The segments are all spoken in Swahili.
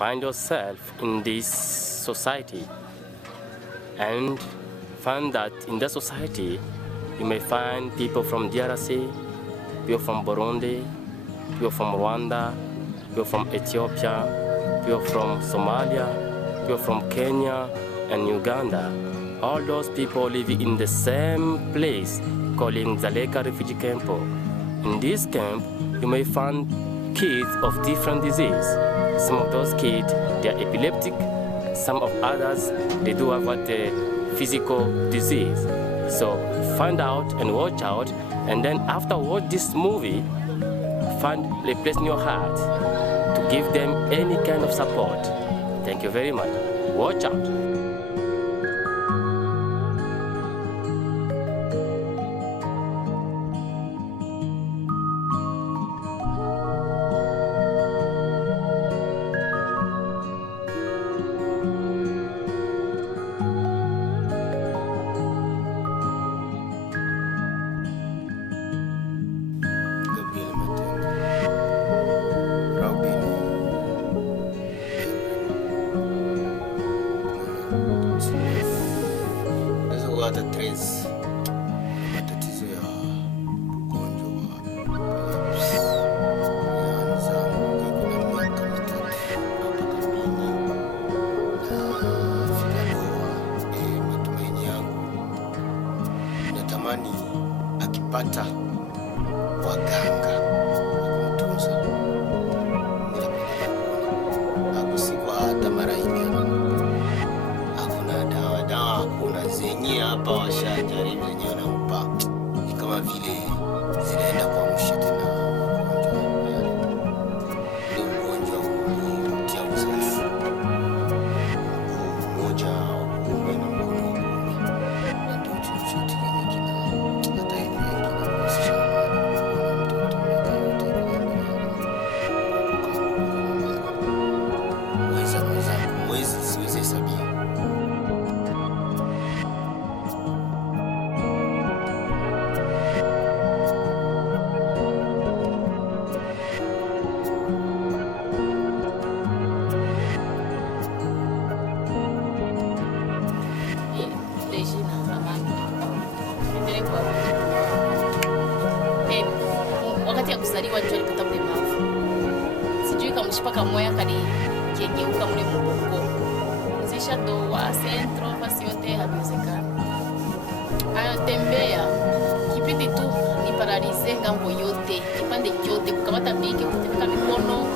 find yourself in this society and find that in the society you may find people from DRC, people from Burundi, people from Rwanda, people from Ethiopia, people from Somalia, people from Kenya and Uganda. All those people live in the same place calling Dzaleka refugee camp. In this camp, you may find kids of different disease. Some of those kids, they are epileptic. Some of others, they do have a physical disease. So find out and watch out, and then after watch this movie, find a place in your heart to give them any kind of support. Thank you very much. Watch out. Hata Trace matatizo ya ugonjwa wa epilepsy yaanza kuna miaka mitatu hapa kambini, na fika matumaini yangu natamani akipata waganga kumtunza akusikwa hata mara zenye hapa washajaribu zenye wanampa ni kama vile zinaenda kuamsha tena ugonjwa utia uzoefu mmoja uume na mkono na ndio chochote kenye kina hata hivi kinahusisha mtoto miaka yote mwezi siwezi hesabia. Wakati ya kuzaliwa ndio alipata mlemavu. Sijui kama mshipaka moya kali kengeuka mle mbongo. Zisha doa centro basi yote habiwezekana. Anatembea kipindi tu ni paralize ngambo yote, kipande chote kukamata biki kutembea mikono.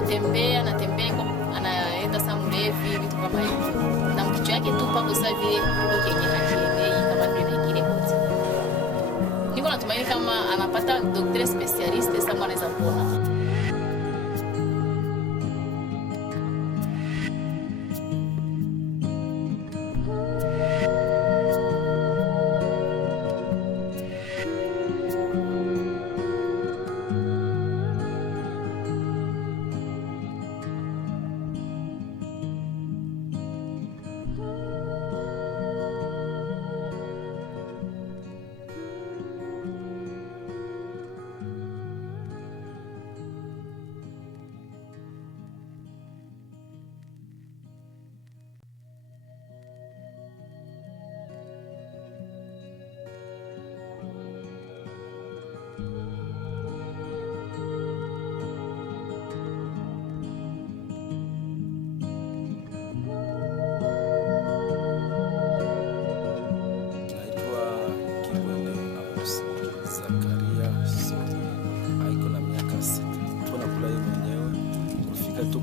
Kutembea na tembea anaenda saa mrefu vitu kama hivyo. Na mkichwa yake tu pako sasa vile kuko kenye hakielei kama ndio vingine kote. Niko natumaini kama anapata daktari specialist sasa anaweza kuona.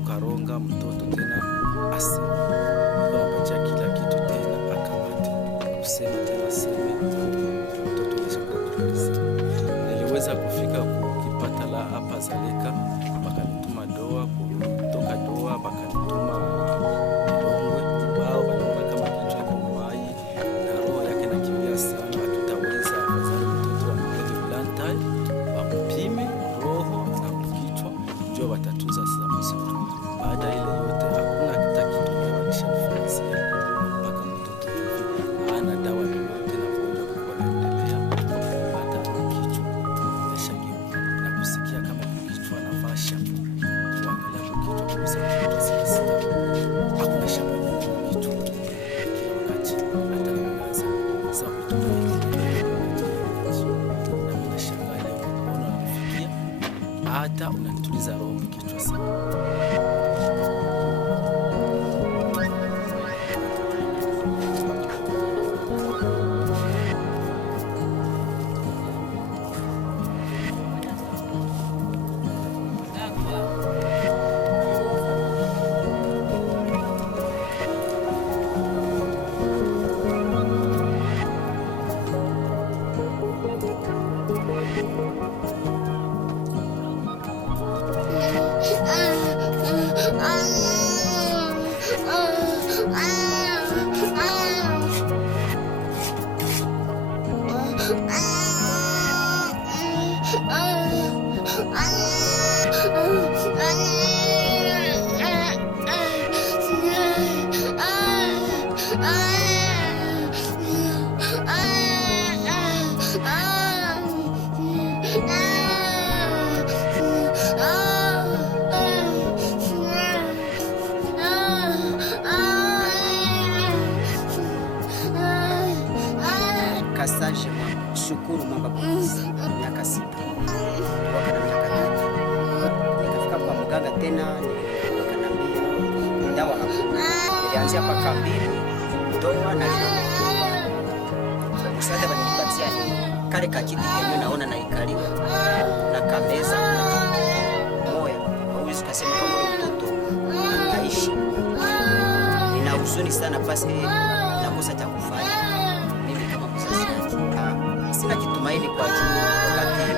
Karonga mtoto tena asi anapatia kila kitu tena akamate kusema tena sema mtoto alishakuwa. Niliweza kufika kukipata la hapa Dzaleka, bakanituma doa kutoka doa bakanituma Longwe wao wanaona kama kichwa kwa mai na roho yake nakimbia sana, hatutaweza afadhali mtoto amepata blantal bampime roho na kichwa ndio watatuza sasa mzuri. Baada ile yote hakuna hata kitu kinachofanyika mpaka mtoto ana dawa yote na kuja kuendelea hata kichwa nashageuka na kusikia kama kichwa kabisa kitu sasa. Hakuna shamba kitu. Kila wakati hata naanza sawa kitu kile. Na mimi nashangaa leo kuona unafikia hata unanituliza roho kichwa sana. Kasaje shukuru Mwamba Boys miaka 6 waka na miaka 8 nikafika kwa mganga tena wakanambia dawa hakuna. Nilianzia kwa kambini ndoa na msaada walinipatia ni kale kakiti kenye naona na ikaliwa na kameza moya hauwezi kusema kama mtoto aishi. Nina huzuni sana paske nakosa cha kufanya. Sina kitumaini kwa juu wakati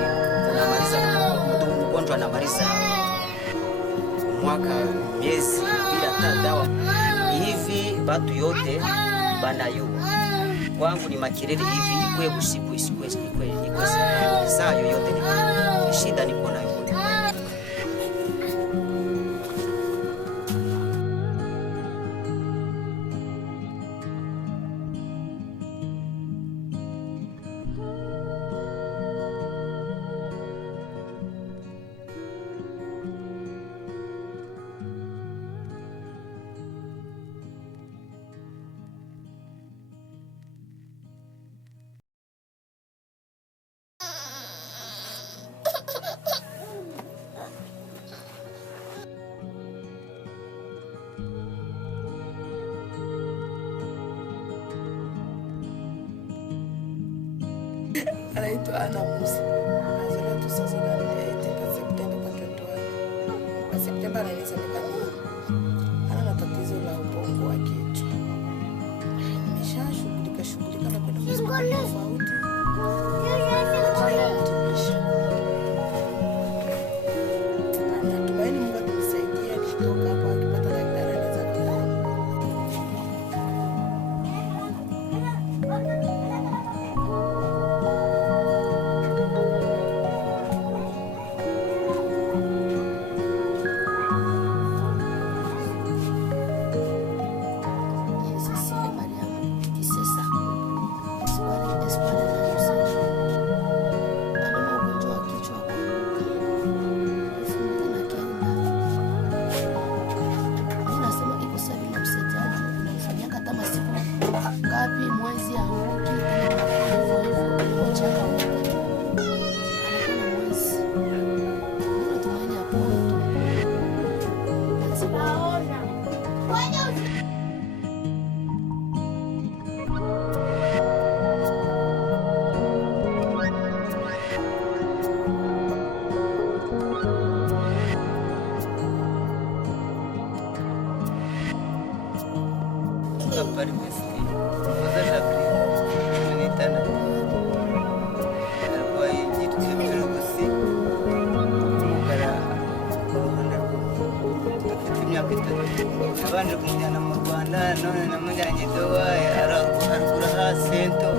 unamaliza mgonjwa anamaliza mwaka miezi bila hata dawa hivi batu yote banayo kwangu ni makireli hivi ikwe usiku ikwe saa yoyote ni shida niko nayo. Anaitwa Ana Musa. Azala tu sasa na kwa Septemba kwa mtoto wake. Kwa Septemba anaweza nikani. Ana tatizo la ubongo wa kichwa. Nimeshashughulika na kwenda hospitali tofauti. Natumaini Mungu atamsaidia kutoka hapo akipata daktari anaweza kuona. Habari mesikia. Mwanzo Aprili. Nitana. Alikuwa jitu chemelo kusi. Mukara. Tukitumia kitu. Abandi kumjana mu Rwanda none namujanye dowa aragura ha sento.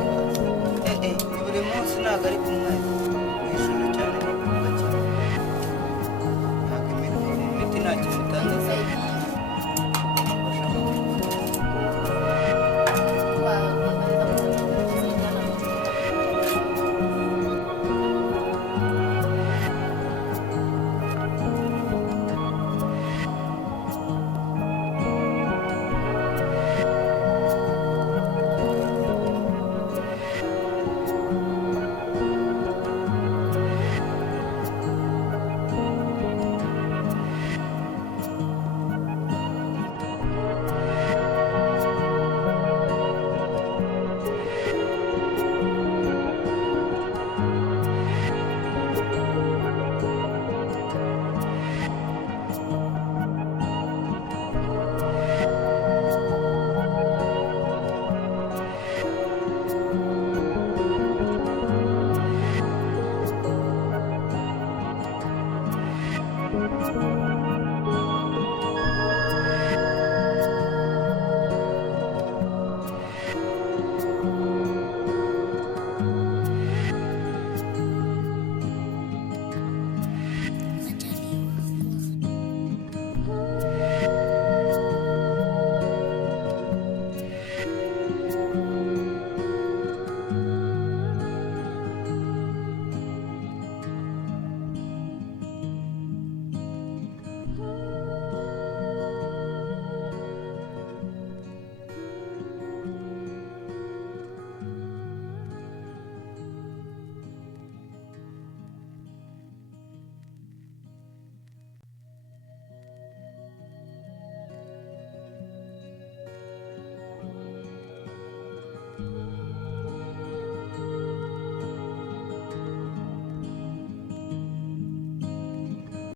Buri munsi nagari kumwe.